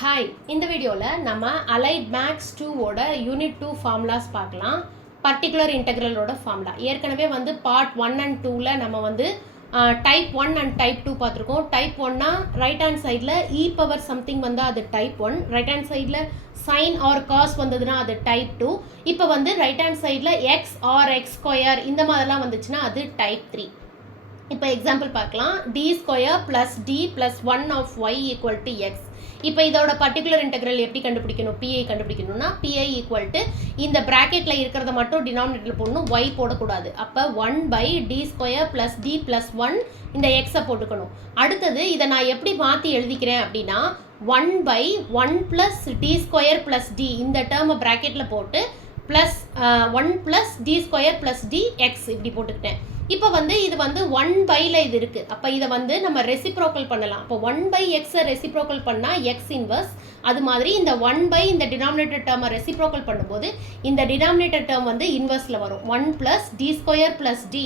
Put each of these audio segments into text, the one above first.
Hi, இந்த வீடியோவில் நம்ம அலைட் மேக்ஸ் 2ஓட யூனிட் 2 ஃபார்முலாஸ் பார்க்கலாம். பர்டிகுலர் இன்டெக்ரலோட ஃபார்முலா ஏற்கனவே வந்து பார்ட் 1 அண்ட் 2ல் நம்ம வந்து டைப் 1 அண்ட் டைப் 2 பார்த்துருக்கோம். டைப் 1னா ரைட் ஹேண்ட் சைடில் இ பவர் சம்திங் வந்தால் அது டைப் 1, ரைட் ஹேண்ட் சைடில் சைன் ஆர் காஸ் வந்ததுன்னா அது டைப் 2. இப்போ வந்து ரைட் ஹேண்ட் சைடில் எக்ஸ் ஆர் எக்ஸ் ஸ்கொயர் இந்த மாதிரிலாம் வந்துச்சுன்னா அது டைப் 3. இப்போ எக்ஸாம்பிள் பார்க்கலாம். D square plus D plus 1 of y equal to x. இப்போ இதோட பர்டிகுலர் இன்டெக்ரல் எப்படி கண்டுபிடிக்கணும்? பிஐ கண்டுபிடிக்கணும்னா பிஐ ஈக்குவல் டு இந்த ப்ராக்கெட்டில் இருக்கிறத மட்டும் டினாமினேட்டரில் போடணும், ஒய் போடக்கூடாது. அப்போ 1/d square plus D plus 1 இந்த எக்ஸை போட்டுக்கணும். அடுத்தது இதை நான் எப்படி மாற்றி எழுதிக்கிறேன் அப்படின்னா 1/1 plus D square plus D இந்த டேர்மை ப்ராக்கெட்டில் போட்டு plus 1 plus D square plus D x இப்படி போட்டுக்கிட்டேன். இப்போ வந்து இது வந்து 1/ல இது இருக்குது. அப்போ இதை வந்து நம்ம ரெசிப்ரோக்கல் பண்ணலாம். அப்போ 1/xை ரெசிப்ரோக்கல் பண்ணால் எக்ஸ் இன்வர்ஸ். அது மாதிரி இந்த 1/, இந்த டினாமினேட்டர் டேர்மை ரெசிப்ரோக்கல் பண்ணும்போது இந்த டினாமினேட்டர் டேர்ம் வந்து இன்வர்ஸில் வரும். 1 plus D square plus D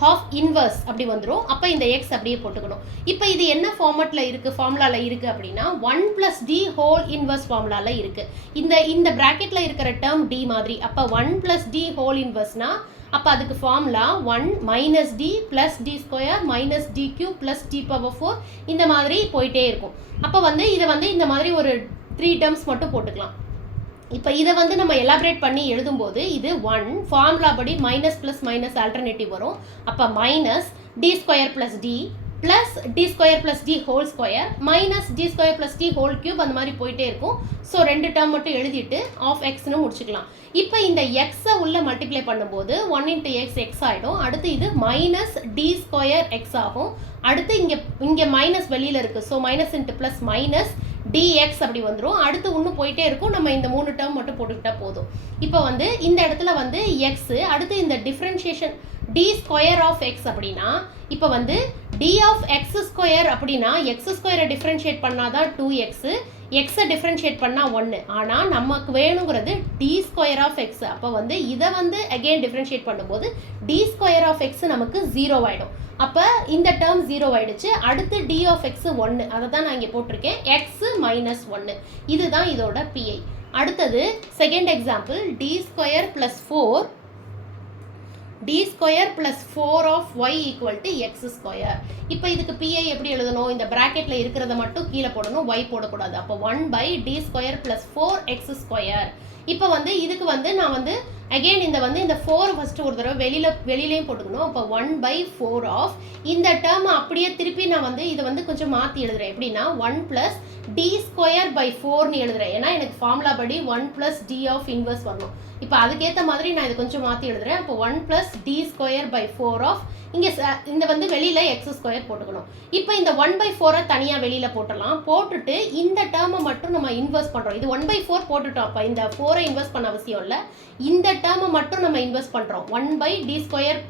half inverse அப்படி வந்துடும். அப்போ இந்த எக்ஸ் அப்படியே போட்டுக்கணும். இப்போ இது என்ன ஃபார்மட்டில் இருக்குது, ஃபார்முலாவில் இருக்குது அப்படின்னா 1 ப்ளஸ் டி ஹோல் இன்வர்ஸ் ஃபார்முலாவில் இருக்குது. இந்த ப்ராக்கெட்டில் இருக்கிற டேர்ம் டி மாதிரி. அப்போ 1 ப்ளஸ் டி ஹோல் இன்வர்ஸ்னால் அப்போ அதுக்கு formula 1 minus D plus D square minus D cube plus D power 4 இந்த மாதிரி போயிட்டே இருக்கும். அப்போ வந்து இதை வந்து இந்த மாதிரி ஒரு 3 டேர்ம்ஸ் மட்டும் போட்டுக்கலாம். இப்போ இதை வந்து நம்ம எலாபரேட் பண்ணி எழுதும்போது இது 1 ஃபார்முலா படி மைனஸ் ப்ளஸ் மைனஸ் ஆல்டர்னேட்டிவ் வரும். அப்போ minus D square plus D plus D square plus D whole square minus D square plus D whole cube அந்த மாதிரி போயிட்டே இருக்கும். ஸோ 2 டேர்ம் மட்டும் எழுதிட்டு ஆஃப் எக்ஸ்னு முடிச்சுக்கலாம். இப்போ இந்த எக்ஸை உள்ள மல்டிப்ளை பண்ணும்போது 1 இன்ட்டு எக்ஸ் எக்ஸ் ஆகிடும். அடுத்து இது மைனஸ் டி ஸ்கொயர் எக்ஸ் ஆகும். அடுத்து இங்கே மைனஸ் வெளியில் இருக்குது. So minus into plus minus dx அப்படி வந்துடும். அடுத்து இன்னும் போயிட்டே இருக்கும். நம்ம இந்த 3 டேர்ம் மட்டும் போட்டுக்கிட்டால் போதும். இப்போ வந்து இந்த இடத்துல வந்து எக்ஸு, அடுத்து இந்த differentiation D square of x அப்படின்னா இப்போ வந்து டி ஆஃப் எக்ஸ் ஸ்கொயர் அப்படின்னா எக்ஸ் ஸ்கொயரை டிஃப்ரென்ஷியேட் பண்ணால் தான் 2x, எக்ஸை டிஃப்ரென்ஷியேட் பண்ணால் 1. ஆனால் நமக்கு வேணுங்கிறது டி ஸ்கொயர் ஆஃப் எக்ஸ். அப்போ வந்து இதை வந்து அகெயின் டிஃப்ரென்ஷியேட் பண்ணும்போது டி ஸ்கொயர் ஆஃப் எக்ஸ் நமக்கு 0 ஆகிடும். அப்போ இந்த டேர்ம் 0 ஆகிடுச்சு. அடுத்து டி ஆஃப் எக்ஸ் 1, அதை தான் நான் இங்கே போட்டிருக்கேன். எக்ஸ் மைனஸ் 1 இதுதான் இதோட பிஐ. அடுத்தது second example D square plus 4 D square plus 4 of y equal to x square. இப்போ இதுக்கு பிஐ எப்படி எழுதணும்? இந்த ப்ராக்கெட்டில் இருக்கிறத மட்டும் கீழே போடணும், ஒய் போடக்கூடாது. அப்போ 1/d square plus 4x square. இப்போ வந்து இதுக்கு வந்து நான் வந்து அகெயின் இந்த 4 ஃபஸ்ட்டு ஒரு தடவை வெளியிலையும் போட்டுக்கணும். அப்போ 1/4 ஆஃப் இந்த டேர்ம் அப்படியே திருப்பி நான் வந்து இதை வந்து கொஞ்சம் மாற்றி எழுதுறேன். எப்படின்னா 1 ப்ளஸ் டி ஸ்கொயர் பை 4னு எழுதுறேன். ஏன்னா எனக்கு ஃபார்முலா படி 1 ப்ளஸ் டி ஆஃப் இன்வர்ஸ் வரணும். இப்போ அதுக்கேற்ற மாதிரி நான் இதை கொஞ்சம் மாற்றி எழுதுறேன். அப்போ 1 plus D square by 4 of இங்கே இந்த வந்து வெளியில் எக்ஸ் ஸ்கொயர் போட்டுக்கணும். இப்போ இந்த 1/4 தனியாக வெளியில் போட்டலாம். போட்டுட்டு இந்த டேர்மை மட்டும் நம்ம இன்வெர்ஸ் பண்ணுறோம். இது 1/4 போட்டுட்டோம். அப்போ இந்த 4ஐ இன்வெர்ஸ் பண்ண அவசியம் இல்லை. இந்த டேர்மை மட்டும் நம்ம இன்வெர்ஸ் பண்ணுறோம். 1/d ஸ்கொயர்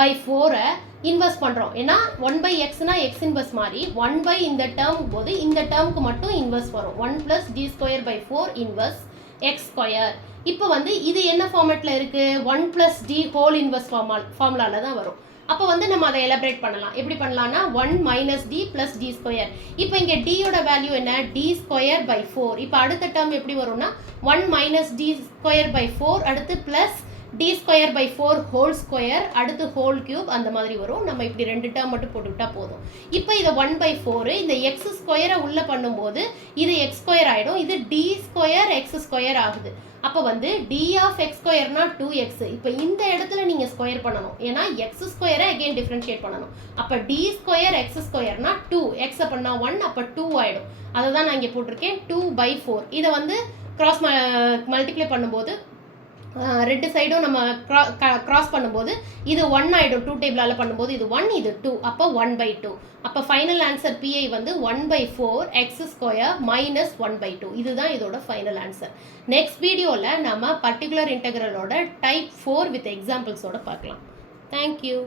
பை 4ஐ இன்வெர்ஸ் பண்ணுறோம். ஏன்னா 1/xனா எக்ஸ் இன்வெர்ஸ் மாதிரி 1/ இந்த டேர்முக்கு போது இந்த டேர்முக்கு மட்டும் இன்வெர்ஸ் வரும். 1 plus D square by 4 inverse x square. இப்போ வந்து இது என்ன ஃபார்மேட்டில் இருக்குது? 1 ப்ளஸ் டி ஹோல் இன்வெர்ஸ் ஃபார்முலாவில் தான் வரும். அப்போ வந்து நம்ம அதை எலபரேட் பண்ணலாம். எப்படி பண்ணலாம்னா 1 minus D plus D square. இப்போ இங்கே டியோட வேல்யூ என்ன? D square by 4. இப்போ அடுத்த டேர்ம் எப்படி வரும்னா 1 மைனஸ் டி ஸ்கொயர் பை 4 அடுத்து plus D square by 4 whole square அடுத்து ஹோல் கியூப் அந்த மாதிரி வரும். நம்ம இப்படி 2 டேர்ம் மட்டும் போட்டுக்கிட்டா போதும். இப்போ இதை 1/4 இந்த எக்ஸ் ஸ்கொயரை உள்ளே பண்ணும்போது இது எக்ஸ் ஸ்கொயர் ஆகிடும். இது டி ஸ்கொயர் எக்ஸ் ஸ்கொயர் ஆகுது. அப்போ வந்து டி ஆஃப் எக்ஸ் ஸ்கொயர்னா 2x. இப்போ இந்த இடத்துல நீங்கள் ஸ்கொயர் பண்ணணும். ஏன்னா எக்ஸ் ஸ்கொயரை அகெயின் டிஃப்ரென்ஷியேட் பண்ணணும். அப்போ டி ஸ்கொயர் எக்ஸ் ஸ்கொயர்னா 2, எக்ஸை பண்ணால் 1, அப்போ 2 ஆகிடும். அதை தான் நான் இங்கே போட்டிருக்கேன் 2/4. இதை வந்து கிராஸ் மல்டிப்ளை பண்ணும்போது 2 சைடும் நம்ம கிராஸ் பண்ணும்போது இது 1 ஆகிடும். 2 டேபிளால் பண்ணும்போது இது 1 இது 2, அப்போ 1/2. அப்போ ஃபைனல் ஆன்சர் பிஐ வந்து 1/4 எக்ஸ் ஸ்கொயர் மைனஸ் 1/2. இதுதான் இதோட ஃபைனல் ஆன்சர். நெக்ஸ்ட் வீடியோவில் நம்ம பர்டிகுலர் இன்டெக்ரலோட டைப் 4 வித் எக்ஸாம்பிள்ஸோட பார்க்கலாம். தேங்க்யூ.